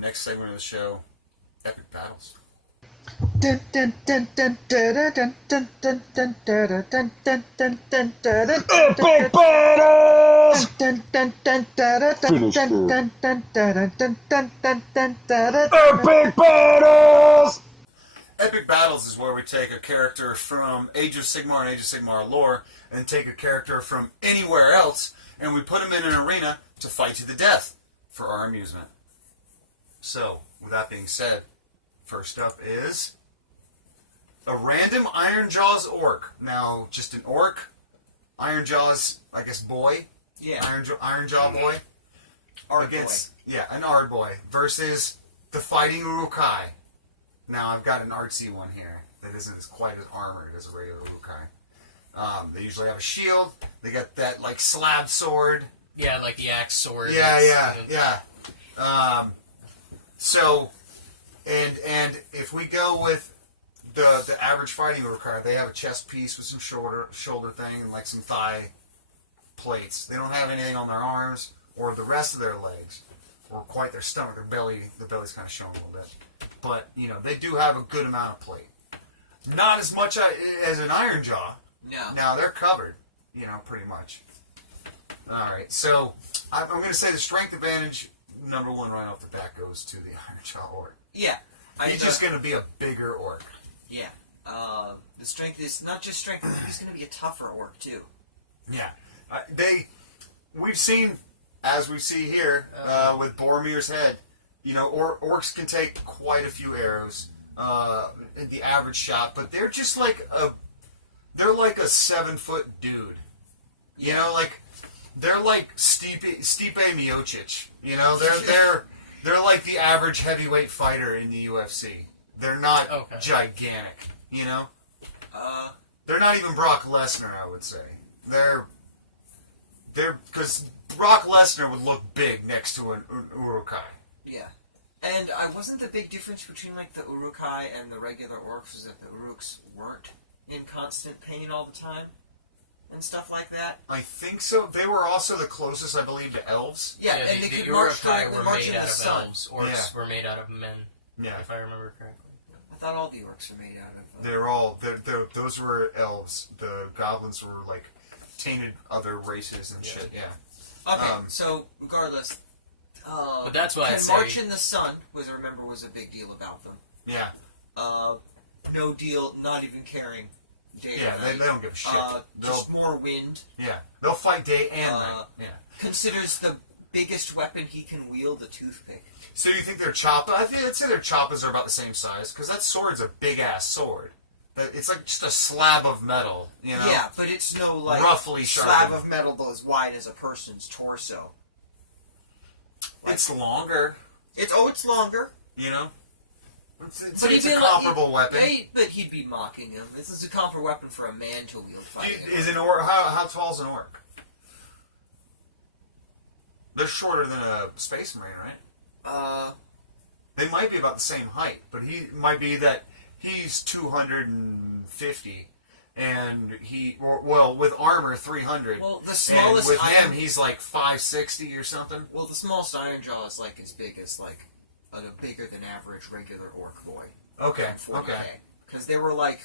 next segment of the show, Epic Battles. Epic battles! Epic battles! Epic Battles is where we take a character from Age of Sigmar and Age of Sigmar lore and take a character from anywhere else and we put him in an arena to fight to the death for our amusement. So, with that being said, first up is a random Ironjaw's orc. Now, just an orc, Ironjaw's, I guess, boy. Yeah. Ironjaw boy. Ard boy. Yeah, an Ard boy versus the fighting Urukhai. Now, I've got an artsy one here that isn't as quite as armored as a regular Urukhai. They usually have a shield. They got that, like, slab sword. Yeah, like the axe sword. Yeah. So, and if we go with the average fighting Urukhai, they have a chest piece with some shoulder thing and like some thigh plates. They don't have anything on their arms or the rest of their legs or quite their stomach. The belly's kind of showing a little bit. But, you know, they do have a good amount of plate. Not as much as an Ironjaw. No. Now, they're covered, you know, pretty much. Alright, so I'm going to say the strength advantage, number one right off the bat, goes to the Ironjaw orc. Yeah. He's just going to be a bigger orc. Yeah. The strength is not just strength, he's going to be a tougher orc, too. Yeah. We've seen, as we see here, with Boromir's head, you know, orcs can take quite a few arrows in the average shot, but they're just like they're like a 7-foot dude. You know, like, they're like Stipe Miocic. You know, they're like the average heavyweight fighter in the UFC. They're not gigantic, you know? They're not even Brock Lesnar, I would say. They're because Brock Lesnar would look big next to an Urukhai. Yeah. And wasn't the big difference between, like, the Urukhai and the regular orcs was that the Uruks weren't in constant pain all the time? And stuff like that? I think so. They were also the closest, I believe, to elves. Yeah, and they could march Urukhai were march made in the out of sun. elves. Orcs were made out of men. Yeah. If I remember correctly. I thought all the orcs were made out of... They're all... those were elves. The goblins were, like, tainted other races and shit, yeah. Okay, so, regardless... but that's why I say... March in the sun, was a big deal about them. Yeah. No deal, not even caring day Yeah, or night. they don't give a shit. Just more wind. Yeah. They'll fight day and night. Yeah. Considers the biggest weapon he can wield a toothpick. So you think their choppa? I'd say their choppas are about the same size, because that sword's a big-ass sword. It's like just a slab of metal, you know? Yeah, but it's no, like, roughly slab sharpened. of metal as wide as a person's torso. Like, it's longer. It's longer. You know? It's But a comparable weapon. But he'd be mocking him. This is a comparable weapon for a man to wield fighting. Is an orc... How tall is an orc? They're shorter than a space marine, right? They might be about the same height, but he might be that he's 250, and with armor 300. Well, the smallest and with him, he's like 560 or something. Well, the smallest Ironjaw is like as big as like a bigger than average regular orc boy. Okay. Because they were like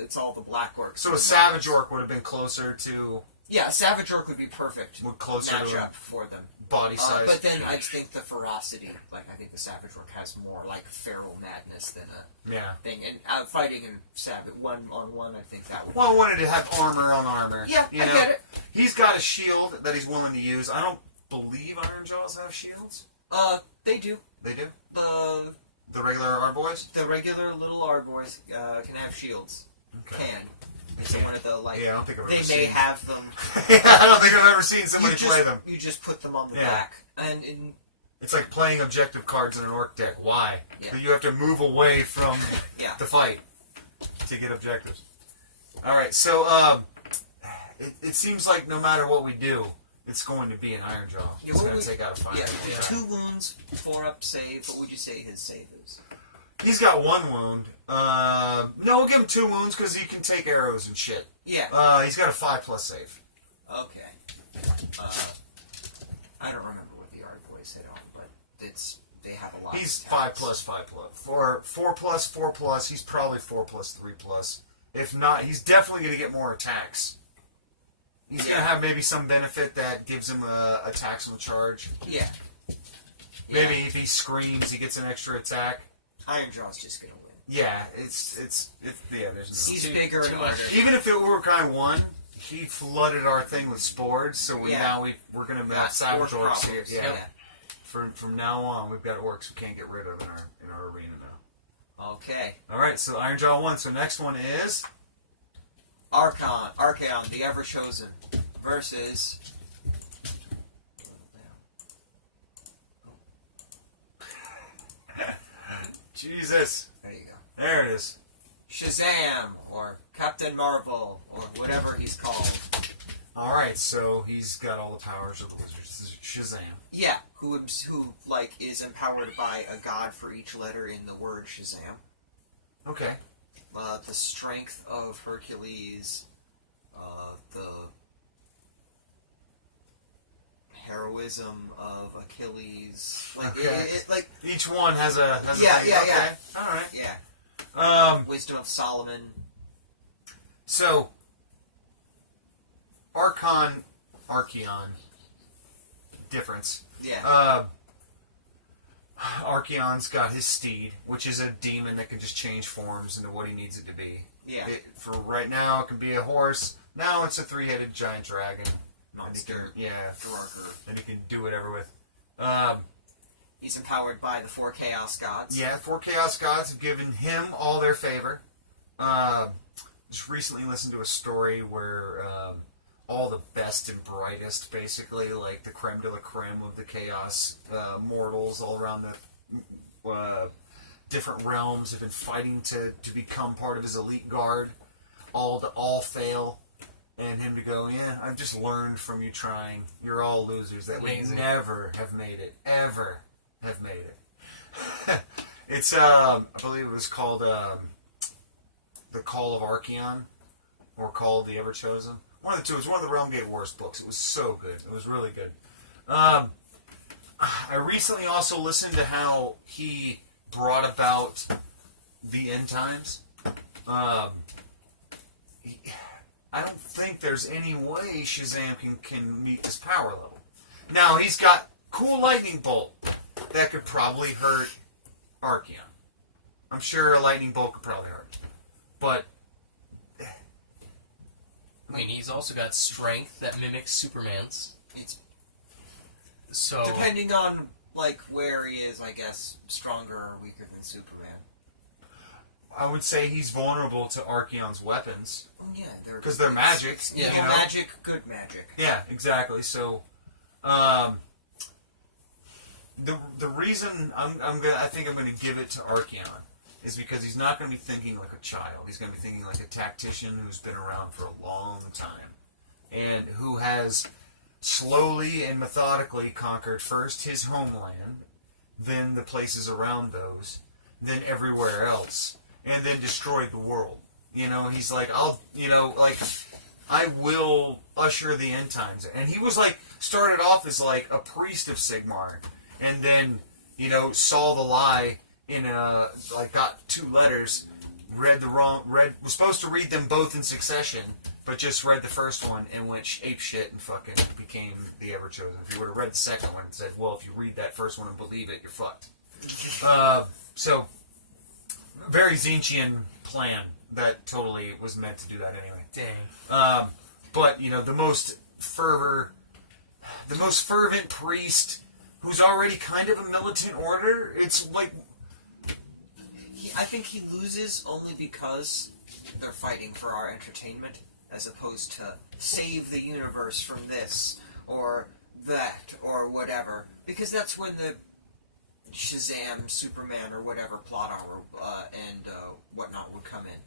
it's all the black orcs. So a savage orc would have been closer to... Yeah, a savage orc would be perfect. Closer matchup to for them. Body size. But then I think the ferocity, like I think the savage orc has more like feral madness than a thing. And fighting in savage one-on-one, I think that would. Well, I wanted to have armor on armor. Yeah, I get it. He's got a shield that he's willing to use. I don't believe Ironjaws have shields. They do. They do. The regular Arboys. The regular little Arboys can have shields. Okay. It's one of the like. Yeah, I don't think I've ever They seen may have them. I don't think I've ever seen somebody play them. You just put them on the back, and it's like playing objective cards in an orc deck. Why? Yeah. You have to move away from the fight to get objectives. All right, so it seems like no matter what we do, it's going to be an Ironjaw. It's going to take out a fight. Yeah, 2 wounds, 4-up save. What would you say his save is? He's got 1 wound. No, we'll give him 2 wounds because he can take arrows and shit. Yeah. He's got a 5+ save. Okay. I don't remember what the Ard Boys hit on, but it's they have a lot. He's of attacks. 5+, 5+, or 4+, 4+. He's probably 4+, 3+. If not, he's definitely going to get more attacks. He's going to have maybe some benefit that gives him a taxable charge. Yeah. Maybe if he screams, he gets an extra attack. Ironjaw's just going to win. Yeah, it's yeah. There's no. He's bigger and harder. Even if the Urukhai won, he flooded our thing with spores. So now we're going to have savage orcs here. Yeah. From now on, we've got orcs we can't get rid of in our arena now. Okay. All right, so Ironjaw won. So next one is Archaon, the Ever Chosen, versus. Jesus. There you go. There it is. Shazam, or Captain Marvel, or whatever he's called. All right, so he's got all the powers of the wizard. Shazam. Yeah, who like is empowered by a god for each letter in the word Shazam. Okay. The strength of Hercules, the heroism of Achilles. Like, Okay. like Each one has a Yeah, thing. yeah, Okay. yeah. All right. yeah, wisdom of Solomon. So Archaon difference. Yeah, Archaon's got his steed, which is a demon that can just change forms into what he needs it to be. yeah. For right now, it can be a horse. Now it's a 3-headed giant dragon. Monster. Draugr. And he can do whatever with. He's empowered by the 4 Chaos Gods. Yeah, 4 Chaos Gods have given him all their favor. Just recently listened to a story where all the best and brightest, basically, like the creme de la creme of the Chaos mortals all around the different realms have been fighting to become part of his elite guard, all fail. And him to go, yeah, I've just learned from you trying. You're all losers. That we never have made it. Ever have made it. It's, I believe it was called The Call of Archaon, or Call of the Ever Chosen. One of the two. It was one of the Realm Gate Wars books. It was so good. It was really good. I recently also listened to how he brought about the end times. I don't think there's any way Shazam can meet this power level. Now, he's got cool lightning bolt that could probably hurt Archaon. I'm sure a lightning bolt could probably hurt him. But I mean, he's also got strength that mimics Superman's. It's So depending on like where he is, I guess, stronger or weaker than Superman. I would say he's vulnerable to Archaon's weapons. Yeah, because they're magic. Yeah, you know? magic, good magic. Yeah, exactly. So, the reason I think I'm gonna give it to Archaon is because he's not gonna be thinking like a child. He's gonna be thinking like a tactician who's been around for a long time, and who has slowly and methodically conquered first his homeland, then the places around those, then everywhere else, and then destroyed the world. You know, he's like, I will usher the end times. And he was like, started off as like a priest of Sigmar, and then, saw the lie in got 2 letters, was supposed to read them both in succession, but just read the first one and went apeshit and fucking became the Ever Chosen. If you would have read the second one and said, well, if you read that first one and believe it, you're fucked. So, very Zinchian plan that totally was meant to do that anyway. dang. But, the most fervent priest who's already kind of a militant order, it's like... I think he loses only because they're fighting for our entertainment, as opposed to save the universe from this, or that, or whatever. Because that's when the Shazam, Superman, or whatever plot armor and whatnot would come in.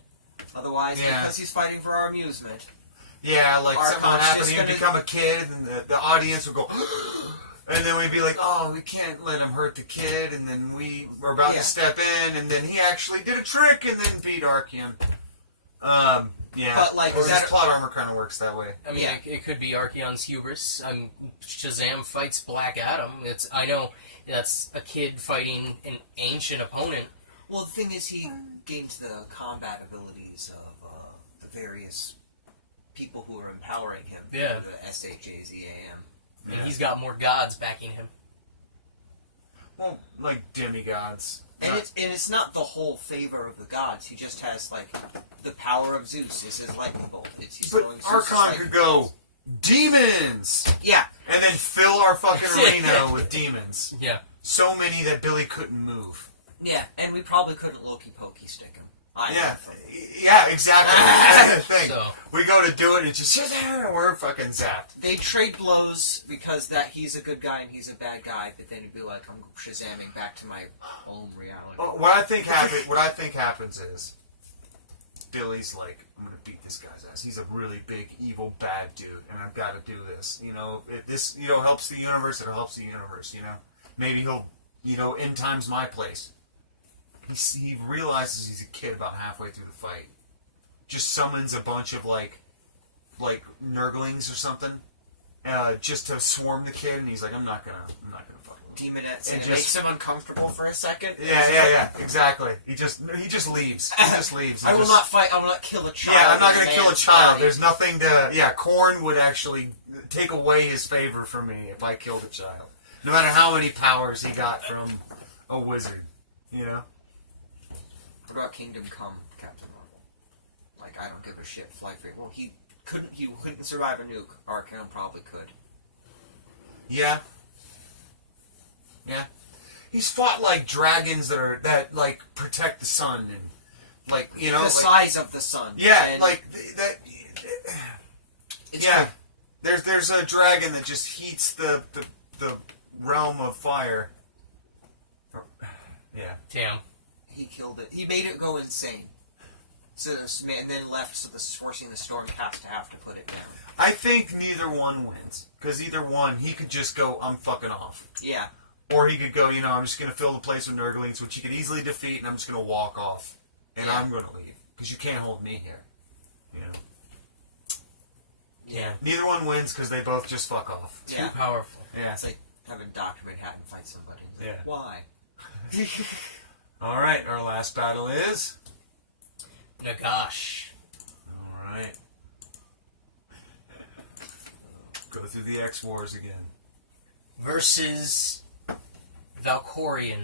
Otherwise, because he's fighting for our amusement. Yeah, like Archaon's something would happen, just he'd gonna- become a kid, and the audience would go... And then we'd be like, oh, we can't let him hurt the kid, and then we were about to step in, and then he actually did a trick and then beat Archaon. Yeah, But, like, his that- plot armor kind of works that way. I mean, Yeah. it could be Archaon's hubris. Shazam fights Black Adam. I know that's a kid fighting an ancient opponent. Well, the thing is, he gains the combat abilities of the various people who are empowering him. Yeah. The SHAZAM. And he's got more gods backing him. Well, like demigods. And it's not the whole favor of the gods. He just has, like, the power of Zeus is his lightning bolt. He's But throwing Zeus's Archon lightning could go demons, Yeah. and then fill our fucking arena with demons. Yeah. So many that Billy couldn't move. Yeah, and we probably couldn't Loki Pokey stick him. Yeah, exactly. That's the thing. So- We go to do it, and it's just we're fucking zapped. They trade blows because he's a good guy and he's a bad guy, but then he'd be like, I'm Shazamming back to my own reality. Well, what I think happens is Billy's like, I'm gonna beat this guy's ass. He's a really big, evil, bad dude, and I've got to do this. If this helps the universe, it helps the universe. Maybe he'll end times my place. He realizes he's a kid about halfway through the fight. Just summons a bunch of like nurglings or something, just to swarm the kid, and he's like, I'm not gonna fuck with him. Demonettes, And and it just- makes him uncomfortable for a second. Yeah, exactly. He just leaves. He just leaves. I will not fight. I will not kill a child. Yeah, I'm not in going to kill a man's child. body. There's nothing to... Yeah, Korn would actually take away his favor from me if I killed a child. No matter how many powers he got from a wizard, What about Kingdom Come, Captain Marvel? Like, I don't give a shit. Fly free. Well, he couldn't survive a nuke. Archaon probably could. Yeah. He's fought, like, dragons that protect the sun and, like, The size of the sun. Yeah, And like, that... it's Yeah. There's a dragon that just heats the realm of fire. Yeah. Damn. He killed it. He made it go insane. And then left, so forcing the Stormcast to have to put it down. I think neither one wins. Because either one, he could just go, I'm fucking off. Yeah. Or he could go, I'm just going to fill the place with Nurglings, which he could easily defeat, and I'm just going to walk off. And Yeah. I'm going to leave. Because you can't hold me here. Yeah. Neither one wins because they both just fuck off. Yeah. Too powerful. Yeah. It's like having Dr. Manhattan fight somebody. It's like, Yeah. Why? Alright, our last battle is... Nagash. Alright. Go through the X-Wars again. Versus Valkorion,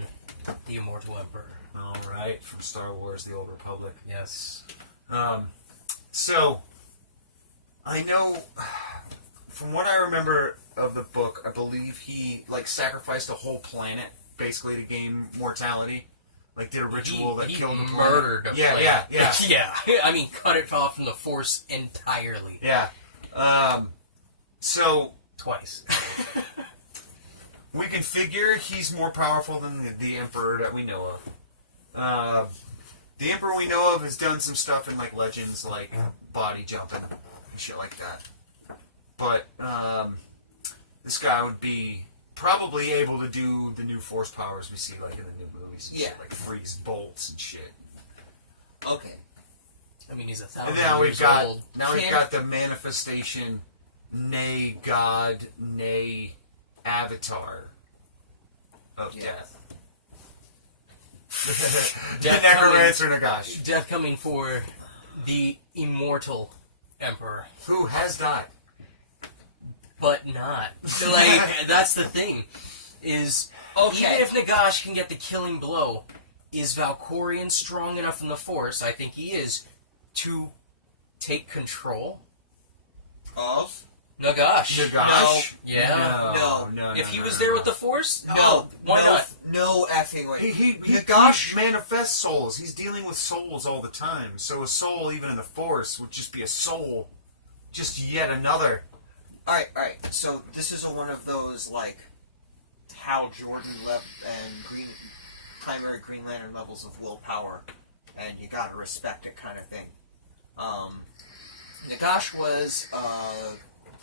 the Immortal Emperor. Alright, from Star Wars, The Old Republic. Yes. So, I know, from what I remember of the book, I believe he, sacrificed a whole planet, basically, to gain mortality. Did a ritual that he killed the planet. murdered a planet. Yeah. Yeah. I mean, cut it off from the Force entirely. Yeah. So, Twice. we can figure he's more powerful than the Emperor that we know of. The Emperor we know of has done some stuff in, Legends, body jumping and shit like that. But, this guy would be probably able to do the new Force powers we see, in the new movies and shit, Yeah. freeze bolts and shit. Okay. I mean, he's 1,000 And now we've years got old. the manifestation, nay God, nay Avatar of Yeah. death. The Death Necromancer Nagash, Death coming for the Immortal Emperor. who has died. But not. That's the thing. Is Okay. even if Nagash can get the killing blow, is Valkorion strong enough in the Force? I think he is, to take control. Of? Nagash. Nagash? Yeah. No. If he was there with the Force, No. why no, not? No effing way. He Nagash? manifests souls. He's dealing with souls all the time. So a soul, even in the Force, would just be a soul. Just yet another. Alright. So this is one of those, Hal Jordan and primary Green Lantern levels of willpower, and you gotta respect it kind of thing. Nagash was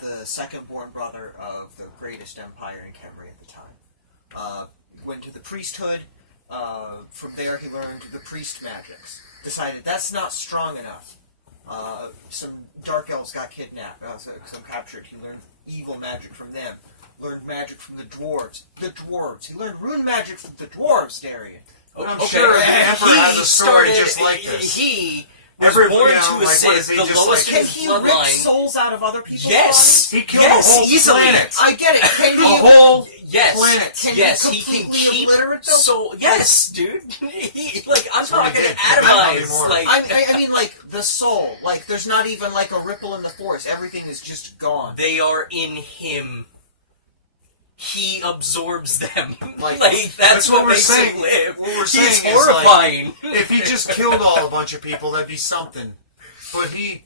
the second-born brother of the greatest empire in Khemri at the time. Went to the priesthood. From there, he learned the priest magics. Decided that's not strong enough. some dark elves got kidnapped, some captured. He learned evil magic from them. Learned magic from the dwarves. He learned rune magic from the dwarves, Darian. I'm sure the Emperor has a story just like this. He was born to like, assist the lowest Can in his he rip bloodline. souls out of other people's Yes! He killed Yes, the whole easily. planet. I get it. Can The he? whole Yes. planet. Can Yes, he he can completely keep obliterate them? soul. Yes, dude. Like I'm That's what he talking did. It might not be atomized. more. Like I mean, like the soul. Like there's not even like a ripple in the force. Everything is just gone. they are in him. He absorbs them. Like, that's that's what what we're makes saying. him live. What we're He's saying is, like, horrifying. If he just killed all a bunch of people, that'd be something. But he,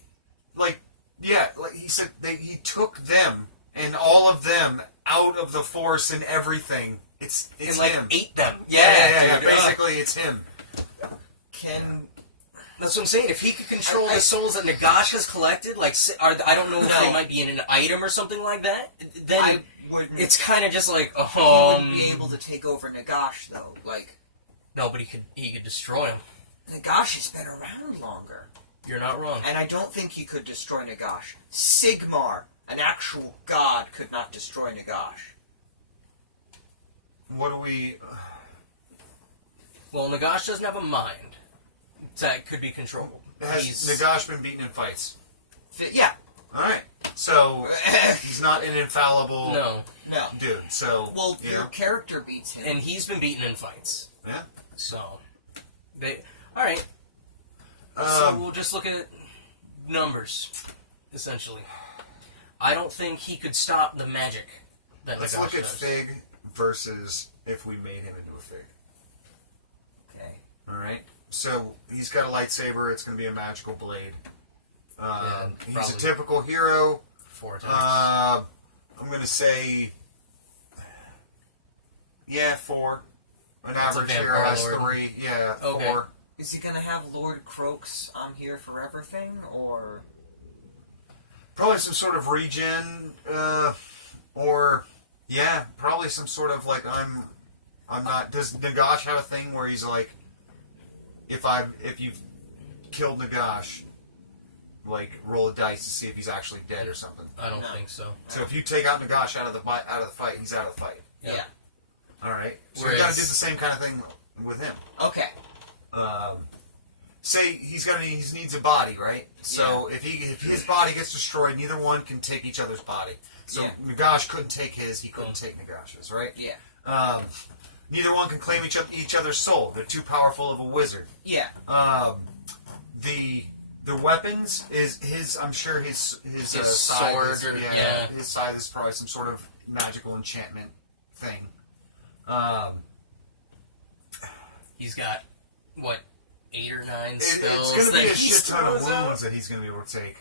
like he said, he took them and all of them out of the force and everything. It's and like him. ate them. Yeah. Dude. Basically, it's him. That's what I'm saying. If he could control the souls that Nagash has collected, like I don't know if they might be in an item or something like that, then I wouldn't. it's kind of just like He wouldn't be um. able to take over Nagash though. Like No, but he could destroy him. Nagash has been around longer, You're not wrong. and I don't think he could destroy Nagash. Sigmar, an actual god, could not destroy Nagash. What do we? Well, Nagash doesn't have a mind that could be controllable. Has Nagash been beaten in fights? Yeah. All right, so he's not an infallible No, dude. So Well, you your know. character beats him. and he's been beaten in fights. Yeah. So, all right. So Um, we'll just look at essentially. Essentially, I don't think he could stop the magic that let's Nagash look at does. Fig versus if we made him into a Fig. Okay. All right. So he's got a lightsaber. It's going to be a magical blade. He's a probably typical hero. 4 attacks. I'm going to say, 4. An a average hero vampire has lord. 3. Yeah, Okay. 4. Is he gonna have Lord Croaks I'm here for everything, or Probably some sort of regen, or probably some sort of like I'm not. Does Nagash have a thing where he's like, if you've killed Nagash, like roll a dice to see if he's actually dead or something? I don't No. think so. So if you take out Nagash out of the fight, he's out of the fight. yeah. All right. So Whereas- we gotta do the same kind of thing with him. Okay. Say he needs a body, right? So if his body gets destroyed, neither one can take each other's body. So Yeah. Nagash couldn't take his, he couldn't take Nagash's, right? Yeah. Neither one can claim each other's soul. They're too powerful of a wizard. Yeah. The weapons is his. I'm sure his His scythe sword is, or- yeah, yeah. his scythe is probably some sort of magical enchantment thing. He's got what 8 or 9 It's spells. going to be that a he shit ton of throws out. wounds that he's going to be able to take.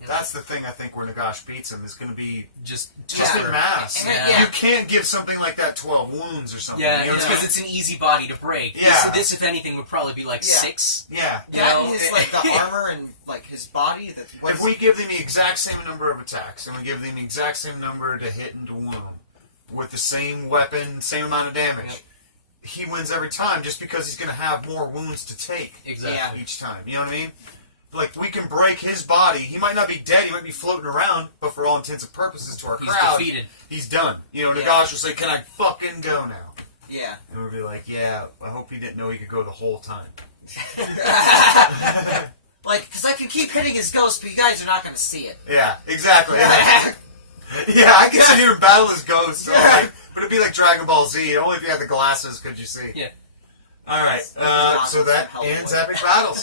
Yeah. That's the thing I think where Nagash beats him is going to be Just just Yeah. in mass. Yeah. You can't give something like that 12 wounds or something. Yeah, you know it's what I because mean? it's an easy body to break. Yeah. This, if anything, would probably be like Yeah. 6. Yeah. That know, and his like the armor and like his body. That If we give them the exact same number of attacks and we give them the exact same number to hit and to wound with the same weapon, same amount of damage, Yep. he wins every time just because he's going to have more wounds to take Exactly. each time. You know what I mean? Like, we can break his body. He might not be dead. He might be floating around, but for all intents and purposes to our He's crowd, defeated. he's done. You know, Yeah. Nagash will say, "Can I fucking go now?" yeah. And we'll be like, "Yeah, I hope he didn't know he could go the whole time." Like, because I can keep hitting his ghost, but you guys are not going to see it. Yeah, exactly. Yeah, I can sit here and battle his ghost, all right, but it'd be like Dragon Ball Z. Only if you had the glasses could you see. Yeah. All right, so that ends Epic Battles.